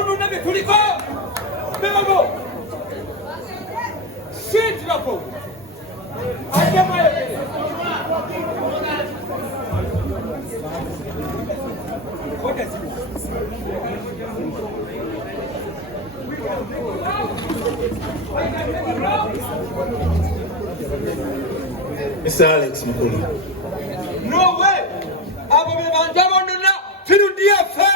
Tunu nabi tuliko. Mego. Shit lako. Ajama. Mr. Alex Mukulu. No way! Abo me banjabo nuna filu dia fe.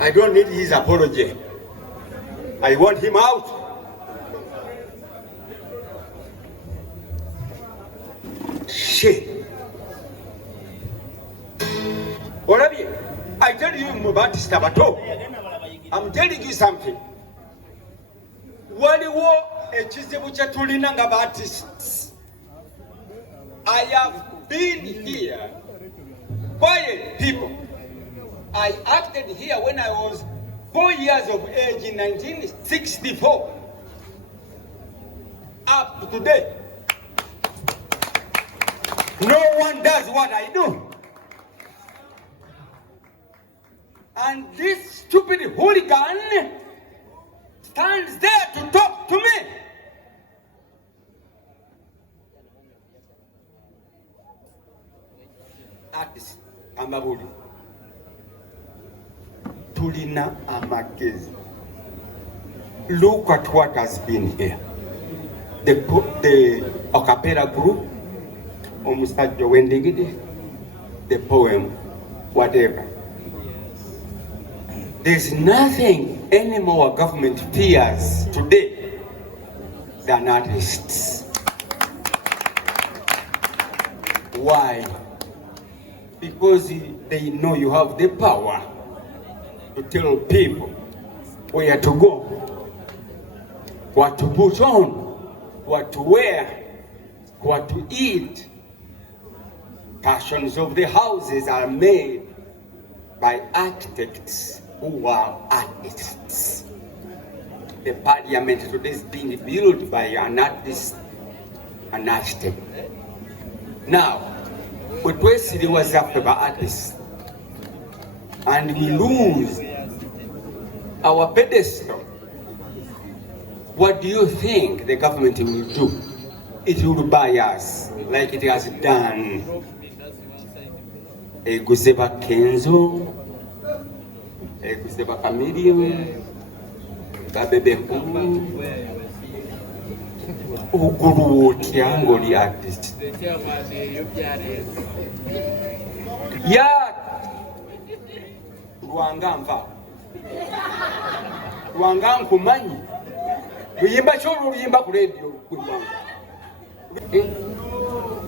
I don't need his apology. I want him out. Shit. Olabi, I tell you Mubatista Bato. I'm telling you something. Waliwo ekizibu kye tulina nga artists. I have been here. Quiet people. I acted here when I was 4 years of age in 1964. Up to today. No one does what I do. And this stupid hooligan stands there to talk to me. Artist, Amabudi. Tulina Amagezi. Look at what has been here. The acapella group, Omusajja Wendigidi, the poem, whatever. There's nothing any more government fears today than artists. Why? Because they know you have the power to tell people where to go, what to put on, what to wear, what to eat. Passions of the houses are made by architects who are artists. The parliament today is being built by an artist, an architect. Now, what Wesley was after by artists, and we lose our pedestal. What do you think the government will do? It will buy us like it has done. Eguseba Kenzo, Eguseba Chameleon, Babebeku, Uguru Tiangoli artist. Yeah. Rwanga nkumanyi luyimba kyolo luyimba ku radio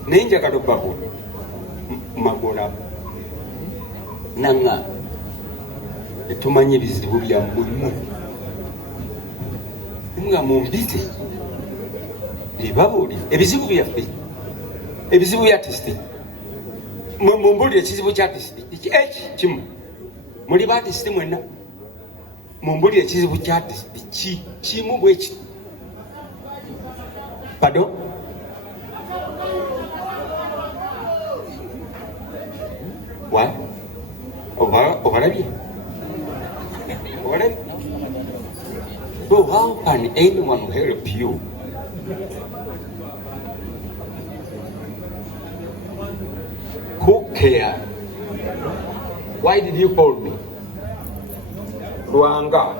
ninja kadobako magola nanga etumanyi bizibu bya mulimu nga mumbite ebabuli ebizibu byaffe ebizibu bya artist mumbuli ekizibu kya artist kimu muli ba artist mwenna mumbuli ekizibu kya artist kimu bweki pardon what obalabye so how can anyone help you? Who cares? Why did you call me? Rwanga.